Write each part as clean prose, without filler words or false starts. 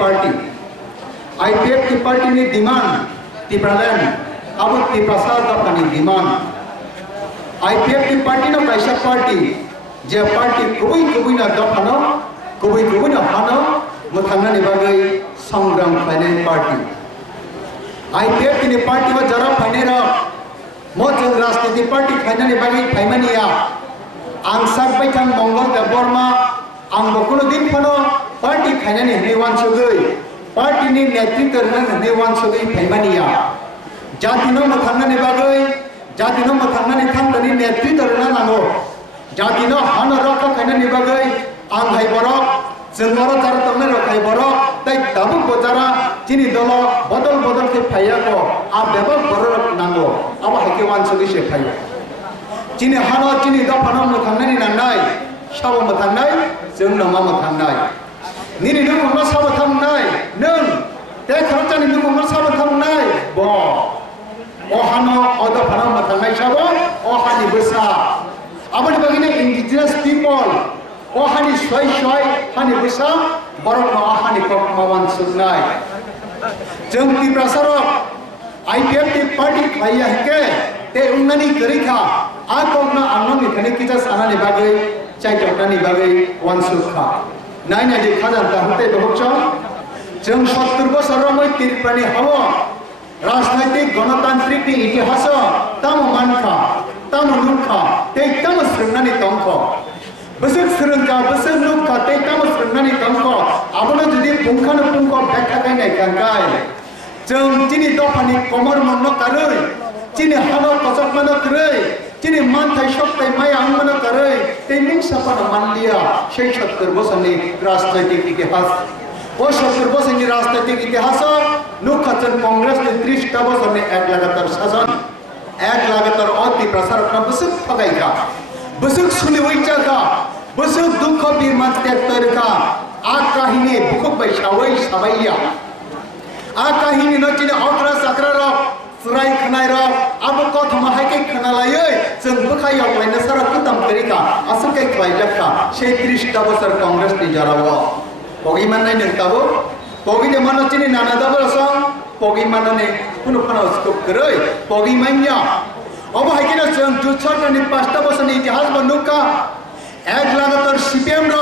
party. IPF the party ni demand Tipraland, abu Tiprasad apani demand. IPF the party no kaisa party, je party kubui na dapano, kubui na hano, muthangna ni bagai Sangram Finance Party. IPF ni party wa jara finera, mojang Rajniti party finance ni bagai Faimania. Angsak baikang Mongol da Burma, ang bokuno din pano party finance ni wan sugoi. Party ni netritwa ni wan sugoi Faimania. Jatino muthangna ni bagai, jatino muthangna ni thangtani netritwa nango. Jatino hana raka finance ni bagai, ang hai borok Zengoro cara tamero kai borok, tai tabu bojara, cini dolo bodol ke paya ko, abeba borok nango, aba hakewan sugi se paya. Cini hano cini do pano muthangna ni nanai, sabo muthangna, zeng nama muthangna. Nini nu kumma sabo thangnai, nung, te kharcha ni nu kumma sabo thangnai, bo. O hano odo pano muthangna sabo, o hani besa. Abani bagine indigenous people. O hani shoi hani bisa borok no hani kok mawan sugnai jeng ti prasarok IPF ti party khaya hike te unnani karikha akok na anoni khane kita sana ni bagai chai jokna ni bagai wan sukha nai na je khajan ta hute bohcha jeng 70 বছর রমই তীরপ্রাণী হব রাজনৈতিক গণতান্ত্রিক ni ইতিহাস তাম মানখা তাম নুখা te তাম শ্রমনানি তংখ besok serengka, besok nuka, tekamu serengani tangko. Abono jadi pungkana pungko bekakai nai kangkai. Jeng cini dopani komor mono karoi, cini halo kosok mono karoi, cini mantai shoktai maya ang mono karoi. Teming siapa na manlia, সেই 70 বছর ni রাজনৈতিক ইতিহাস. ও 70 বছর ni রাজনৈতিক ইতিহাস nuka chen Congress ni 30 বছর ni এক লাগাতার শাসন, এক লাগাতার অতি প্রসার अपना besok pakai ka. Besok suni wajaka, besok dukha birman tektorka, akahini bukuk bai shawai sabaiya, akahini nocine okra sakra ro, surai khanai ro, abu koth mahai ke khanalai, jeng bukai oklai nasara kutam karika, asuk ke klai jakka, সেই 30 বছর Congress ni jarawa, pogi manai nentabo, pogi de manocine nanada borasong, pogi manane kuno phana skop koroi, pogi manya. Obo haikina jeng jutsar ni 5 বছর ni ইতিহাস বন্ধুকা এক লাগাতার CPM র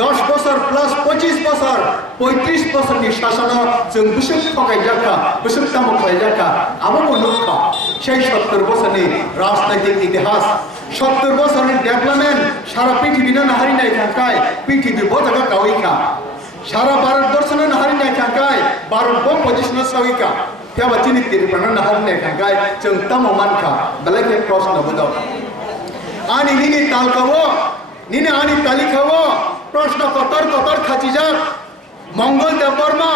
10 বছর plus 25 বছর 35 বছর ni শাসন জeng busuk ঠকাই জাকা busuk তাম খাই জাকা আবো বন্ধুকা সেই 70 বছর ni রাজনৈতিক ইতিহাস 70 বছর ni ডেভেলপমেন্ট সারা পৃথিবী না হারি নাই খাকাই পৃথিবী বজাগা কাউইকা সারা ভারতবর্ষ না হারি নাই খাকাই ভারত বম পজিশন সাউইকা Tiaba cini tiripana nahar ne kangkai jeng tamu manka balai cross na budau. Ani nini talkawo, nini ani talikawo, prashna kotor khachijak, Mongol da Burma,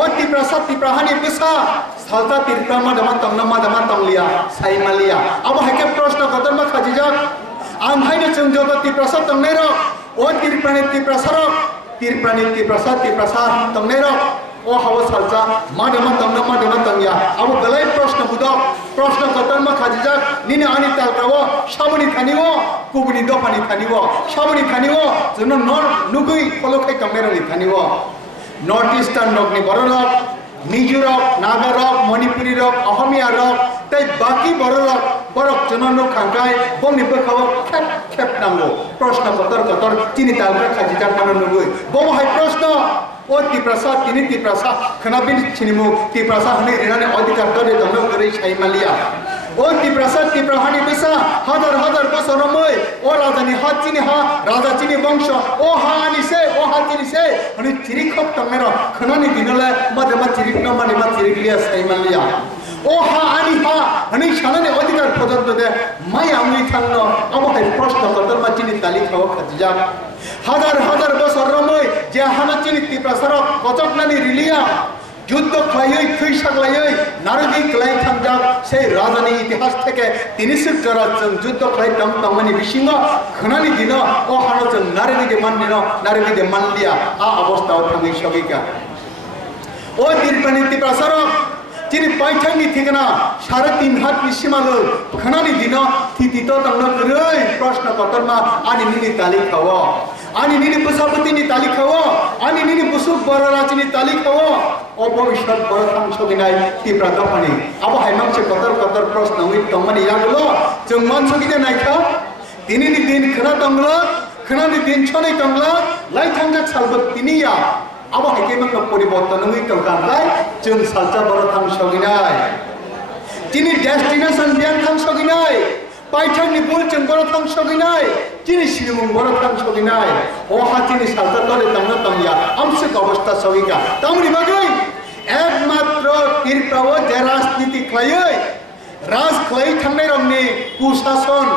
o tiprahani bisa, salta tiripama daman tamlia, saimalia. Abo hake prashna kotor ma khachijak, amhai ne jeng jogo tiprasat tamnero, o tiprasat tamnero. O hawa salsa, madama tamya. Abu galai prashna budok, prashna kotor ma khajijak, nini ani talkawo, shabuni khaniwo, kubuni dopani khaniwo, shabuni khaniwo, jono nor nugui polokai kamera ni khaniwo. North Eastern rock ni bororok, Mizo rock, Naga rock, Manipuri rock, Ahomia rock, tai baki bororok, borok jono no khangkai, bong ni bakawo khep nango. Prashna kotor cini talka khajijak mano nugui. Bong hai prashna O tiprasa tini tiprasa kenapa ini cinimu tiprasa hani rinane adhikar dore damno kore saimalia o tiprahani bisa hadar bosor ramoi o rajani ha raja cini bangsho o ha cini se hani cirik hok tamero kenani dinala madama cirik no mani ma cirik liya saimalia o ha hani shanane adhikar prodotto de mai amui thanno abo hai proshno kotor ma cini tali khawa khajja hadar bosor ramoi je hana cini tiprasarok kotok nani rilia যুদ্ধ খাইই থুইসাক লাইই নারগি ক্লাই থামজাক সেই রাজানি ইতিহাস থেকে তিনিসিক জরাচং যুদ্ধ খাই তামতামানি বিসিং খনানি দিন ও হানচং নারগি দে মাননিন নারগি দে মানলিয়া আ অবস্থাও থামি সগিকা ও তিরপানি তিপ্রাসারক যিনি পাইথাংনি ঠিকানা 3.5 হাত সীমালো খনানি দিন থিতিত তন্ন রই প্রশ্ন কতরমা আনি মিনি তালি খাওয়া ani nini pusapati ni tali khawo ani nini pusuk bararachi ni tali khawo o bhobishot boro thangso ginai ti pradapani abo haimam che kotor prashna wi tomani yagulo jeng manso gide naikha tini ni din khana tangla khana ni din chonai tangla lai thangja salbak tiniya abo haike mangna poriborton wi tongkanlai jeng salja boro thangso ginai tini destination bian thangso ginai পাইঠান নি বল চং বড় থাং সগিনাই চিনি সিলমুং বড় থাং সগিনাই ও হাতিনি সালতা তলে তংনা তংয়া আমসে অবস্থা সগিকা তামরি বাগৈ একমাত্র তিরপ্রাও যে রাজনীতি খায়ই রাজ খাই থাংনাই রংনি কুশাসন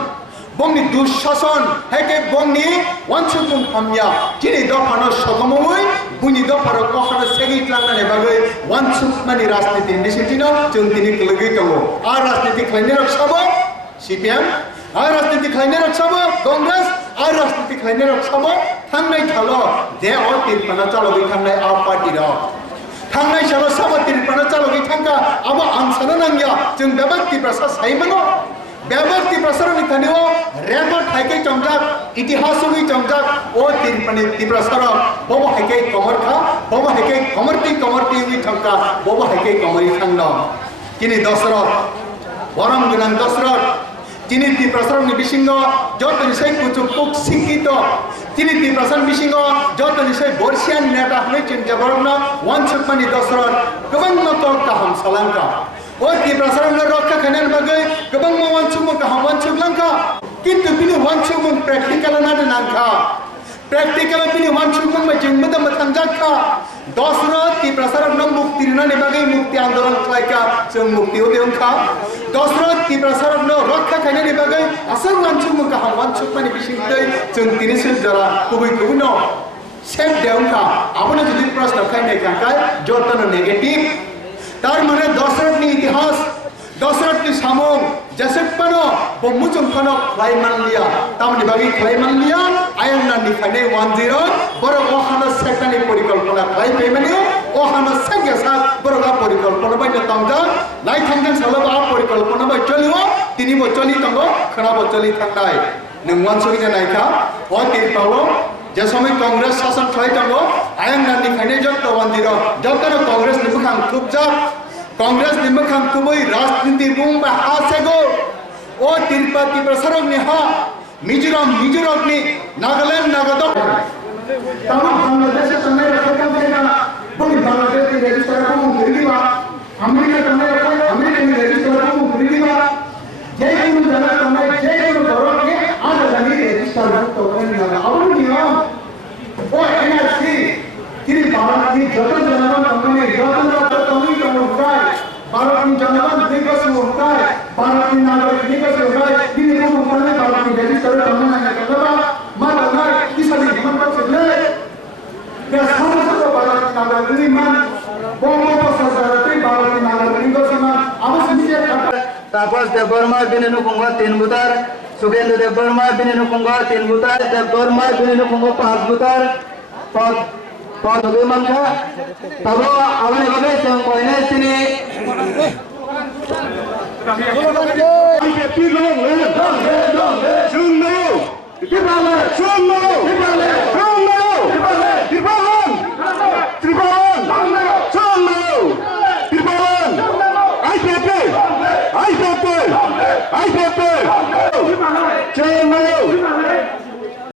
বংনি দুঃশাসন হেকে বংনি ওয়ানসুকুং খামিয়া চিনি দফানো সগমই বুনি দফারো কখনো সেগি ক্লাংনানে বাগৈ ওয়ানসুক মানি রাজনীতি নিসিটিনো जों তিনি লগৈ দङ আর রাজনীতি খাইনে রক্ষাবো CPM আর রাজনীতি খাইনে রক্ষাবো কংগ্রেস আর রাজনীতি খাইনে রক্ষাবো থাংনাই থালো যে অ তিরপানা চালগৈ থাংনাই আ পার্টি র থাংনাই সালো সাবো তিরপানা চালগৈ থাংকা আবো আনসানা নাংয়া जों ব্যক্তি প্রসার সাইমানো ব্যক্তি প্রসারনি থানিও রেকর্ড হাইকে চমজাক ইতিহাসগৈ চমজাক ও তিরপানি তিপ্রসার বব হাইকে কমরখা বব হাইকে কমরতি উই থাংকা বব হাইকে কমরি থাংন তিনি দশরথ বরম গুণান দশরথ তিনি তিপ্রসারণ বিসিংহ যত নিশাই কুচুপুক শিক্ষিত তিনি তিপ্রসারণ বিসিংহ যত নিশাই বর্ষিয়ান নেতা হয়ে চিন্তা বরণ ওয়ানসুকমানি দশরথ গোবাং মত কাহাম সালাঙ্কা ও তিপ্রসারণ রক্ষা খানের বাগে গোবাং ওয়ানসুক কাহাম ওয়ানসুক লাঙ্কা কিন্তু তিনি ওয়ানসুক প্র্যাকটিক্যাল নানে নাঙ্কা প্র্যাকটিক্যাল তিনি ওয়ানসুক জন্মদ মথানজাখা দশরথ তিপ্রসারণ মুক্তি নানে বাগে মুক্তি আন্দোলন খাইকা जों মুক্তি দেউখা দশরথ তিপ্রসারণ রক্ষা খাইনানি বাগে আসল ওয়ানসুক কাহাম ওয়ানসুক মানি বিসিংতৈ जों তিনি সিলজরা কুবই কুবুনো সেম দেউখা আপনি যদি প্রশ্ন খাইনাই কাকাই যতন নেগেটিভ তার মানে দশরথনি ইতিহাস দশরথনি সামং জেসেপানো বমুজং খানো খাইমান লিয়া তামনি বাগে খাইমান লিয়া আয়নানি খাইনে 10 বড় ওখানে সেটানি পরিকল্পনা খাই পেমানে ওখানে সেগে সাত বড় পরিকল্পনা বাইন তংজা লাই থাংজা সালবা পরিকল্পনা বাই চলিও তিনি বো চলি তঙ্গ খনা বো চলি থাকাই নংওয়ান সগিনা নাইখা ও তিরপাও যে সময় কংগ্রেস শাসন খাই তঙ্গ আয়নানি খাইনে যত 10 যত কংগ্রেস নিমখাং খুবজা কংগ্রেস নিমখাং খুবই রাজনীতি বুংবা হাসেগো ও তিরপাতি প্রসারক নিহা মিজোরাম নি নাগাল্যান্ড নাগাদক তাম বাংলাদেশে তমে রাখা দেনা বলি বাংলাদেশ কে রেজিস্টার কম করিবা আমেরিকা তমে রাখা আমেরিকা কে রেজিস্টার কম করিবা যে কোনো জায়গা তমে যে কোনো ধরকে আজ জানি রেজিস্টার তো করি না আবার নিয়ম ও এনআরসি তিনি বাংলাদেশ যত জনগণ তমে যত তমে তমুকায় ভারতীয় জনগণ দিবস মুক্তায় ভারতীয় নাগরিক দিবস মুক্তায় তিনি কোন কোনে ভারতীয় রেজিস্টার তমে না কথা মানা কিসানি হিমন্ত করছে ya সমস্ত ভারতীয় নাগরিক মান বঙ্গোপসাগরতে ভারতীয় নাগরিক সমান আবশ্যিক তাপস দেববর্মা বিনেনু কুঙ্গ 3 বুতার সুগেন্দ্র দেববর্মা বিনেনু কুঙ্গ 3 বুতার দেববর্মা বিনেনু কুঙ্গ 5 বুতার পদ মানখা তবে আবার এভাবে কইনে তিনি শুনলো